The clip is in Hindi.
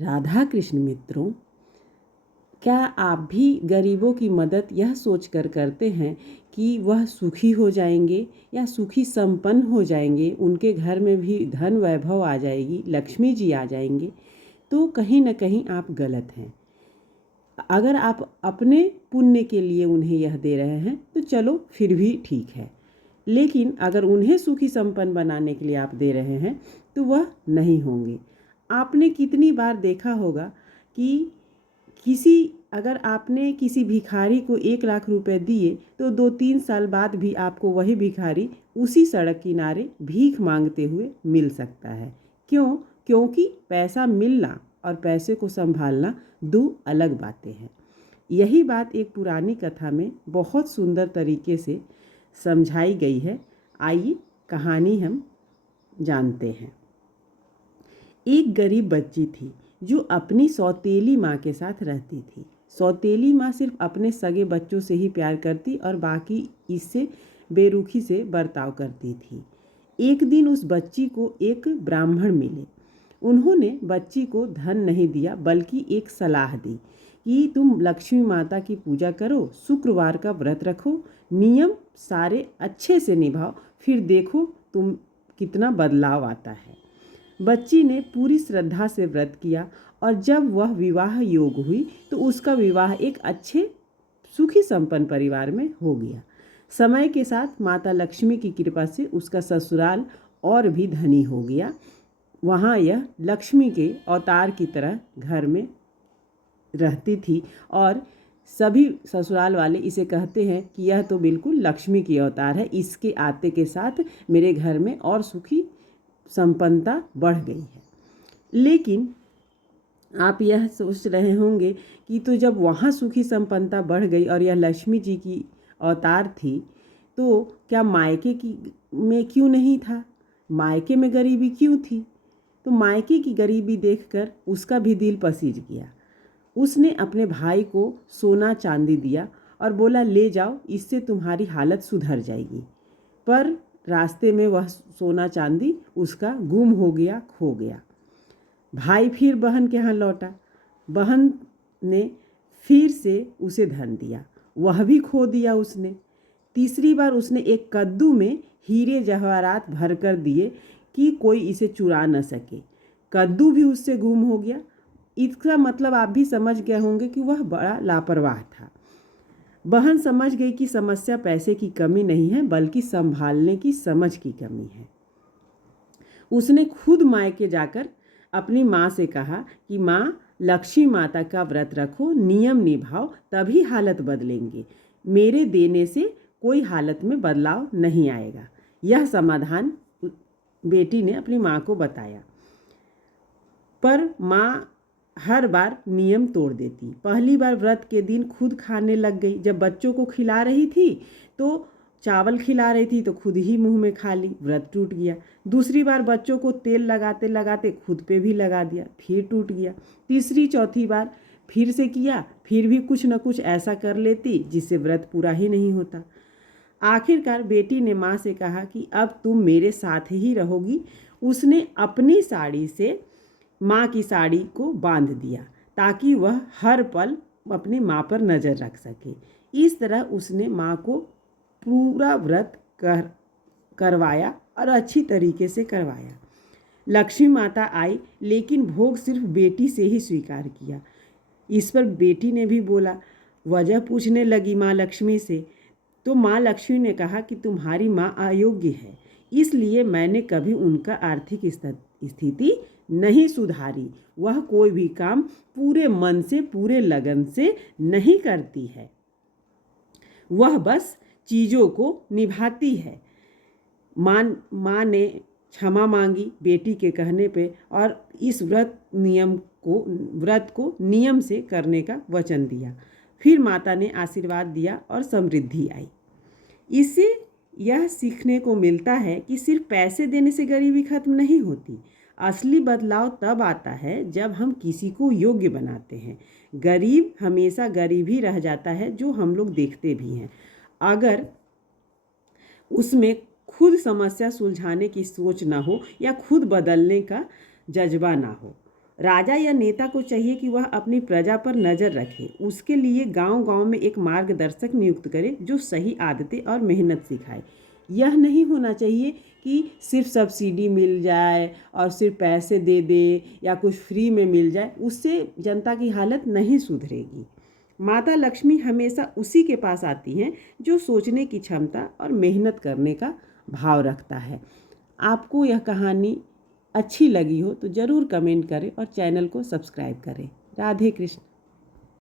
राधा कृष्ण मित्रों, क्या आप भी गरीबों की मदद यह सोचकर करते हैं कि वह सुखी हो जाएंगे या सुखी संपन्न हो जाएंगे, उनके घर में भी धन वैभव आ जाएगी, लक्ष्मी जी आ जाएंगे? तो कहीं न कहीं आप गलत हैं। अगर आप अपने पुण्य के लिए उन्हें यह दे रहे हैं तो चलो फिर भी ठीक है, लेकिन अगर उन्हें सुखी संपन्न बनाने के लिए आप दे रहे हैं तो वह नहीं होंगे। आपने कितनी बार देखा होगा कि अगर आपने किसी भिखारी को 1 लाख रुपए दिए तो 2-3 साल बाद भी आपको वही भिखारी उसी सड़क किनारे भीख मांगते हुए मिल सकता है। क्यों? क्योंकि पैसा मिलना और पैसे को संभालना दो अलग बातें हैं। यही बात एक पुरानी कथा में बहुत सुंदर तरीके से समझाई गई है। आइए कहानी हम जानते हैं। एक गरीब बच्ची थी जो अपनी सौतेली माँ के साथ रहती थी। सौतेली माँ सिर्फ अपने सगे बच्चों से ही प्यार करती और बाकी इससे बेरुखी से बर्ताव करती थी। एक दिन उस बच्ची को एक ब्राह्मण मिले। उन्होंने बच्ची को धन नहीं दिया बल्कि एक सलाह दी कि तुम लक्ष्मी माता की पूजा करो, शुक्रवार का व्रत रखो, नियम सारे अच्छे से निभाओ, फिर देखो तुम कितना बदलाव आता है। बच्ची ने पूरी श्रद्धा से व्रत किया और जब वह विवाह योग हुई तो उसका विवाह एक अच्छे सुखी संपन्न परिवार में हो गया। समय के साथ माता लक्ष्मी की कृपा से उसका ससुराल और भी धनी हो गया। वहाँ यह लक्ष्मी के अवतार की तरह घर में रहती थी और सभी ससुराल वाले इसे कहते हैं कि यह तो बिल्कुल लक्ष्मी की अवतार है, इसके आते के साथ मेरे घर में और सुखी संपन्नता बढ़ गई है। लेकिन आप यह सोच रहे होंगे कि तो जब वहाँ सुखी संपन्नता बढ़ गई और यह लक्ष्मी जी की अवतार थी तो क्या मायके की में क्यों नहीं था? मायके में गरीबी क्यों थी? तो मायके की गरीबी देखकर उसका भी दिल पसीज गया। उसने अपने भाई को सोना चांदी दिया और बोला, ले जाओ, इससे तुम्हारी हालत सुधर जाएगी। पर रास्ते में वह सोना चांदी उसका गुम हो गया, खो गया। भाई फिर बहन के यहाँ लौटा। बहन ने फिर से उसे धन दिया, वह भी खो दिया उसने। तीसरी बार उसने एक कद्दू में हीरे जवाहरात भर कर दिए कि कोई इसे चुरा न सके। कद्दू भी उससे गुम हो गया। इसका मतलब आप भी समझ गए होंगे कि वह बड़ा लापरवाह था। बहन समझ गई कि समस्या पैसे की कमी नहीं है बल्कि संभालने की समझ की कमी है। उसने खुद मायके जाकर अपनी माँ से कहा कि माँ, लक्ष्मी माता का व्रत रखो, नियम निभाओ, तभी हालत बदलेंगे। मेरे देने से कोई हालत में बदलाव नहीं आएगा। यह समाधान बेटी ने अपनी माँ को बताया, पर माँ हर बार नियम तोड़ देती। पहली बार व्रत के दिन खुद खाने लग गई। जब बच्चों को खिला रही थी तो चावल खिला रही थी तो खुद ही मुंह में खा ली, व्रत टूट गया। दूसरी बार बच्चों को तेल लगाते लगाते खुद पे भी लगा दिया, फिर टूट गया। तीसरी चौथी बार फिर से किया, फिर भी कुछ न कुछ ऐसा कर लेती जिससे व्रत पूरा ही नहीं होता। आखिरकार बेटी ने माँ से कहा कि अब तुम मेरे साथ ही रहोगी। उसने अपनी साड़ी से माँ की साड़ी को बांध दिया ताकि वह हर पल अपनी माँ पर नज़र रख सके। इस तरह उसने माँ को पूरा व्रत करवाया और अच्छी तरीके से करवाया। लक्ष्मी माता आई, लेकिन भोग सिर्फ बेटी से ही स्वीकार किया। इस पर बेटी ने भी बोला, वजह पूछने लगी माँ लक्ष्मी से। तो माँ लक्ष्मी ने कहा कि तुम्हारी माँ अयोग्य है, इसलिए मैंने कभी उनका आर्थिक स्थिति नहीं सुधारी। वह कोई भी काम पूरे मन से, पूरे लगन से नहीं करती है, वह बस चीज़ों को निभाती है। माँ ने क्षमा मांगी बेटी के कहने पे और इस व्रत को नियम से करने का वचन दिया। फिर माता ने आशीर्वाद दिया और समृद्धि आई। इससे यह सीखने को मिलता है कि सिर्फ पैसे देने से गरीबी खत्म नहीं होती। असली बदलाव तब आता है जब हम किसी को योग्य बनाते हैं। गरीब हमेशा गरीब ही रह जाता है, जो हम लोग देखते भी हैं, अगर उसमें खुद समस्या सुलझाने की सोच ना हो या खुद बदलने का जज्बा ना हो। राजा या नेता को चाहिए कि वह अपनी प्रजा पर नज़र रखे। उसके लिए गांव-गांव में एक मार्गदर्शक नियुक्त करे जो सही आदतें और मेहनत सिखाए। यह नहीं होना चाहिए कि सिर्फ सब्सिडी मिल जाए और सिर्फ पैसे दे दे या कुछ फ्री में मिल जाए, उससे जनता की हालत नहीं सुधरेगी। माता लक्ष्मी हमेशा उसी के पास आती हैं जो सोचने की क्षमता और मेहनत करने का भाव रखता है। आपको यह कहानी अच्छी लगी हो तो ज़रूर कमेंट करें और चैनल को सब्सक्राइब करें। राधे कृष्ण।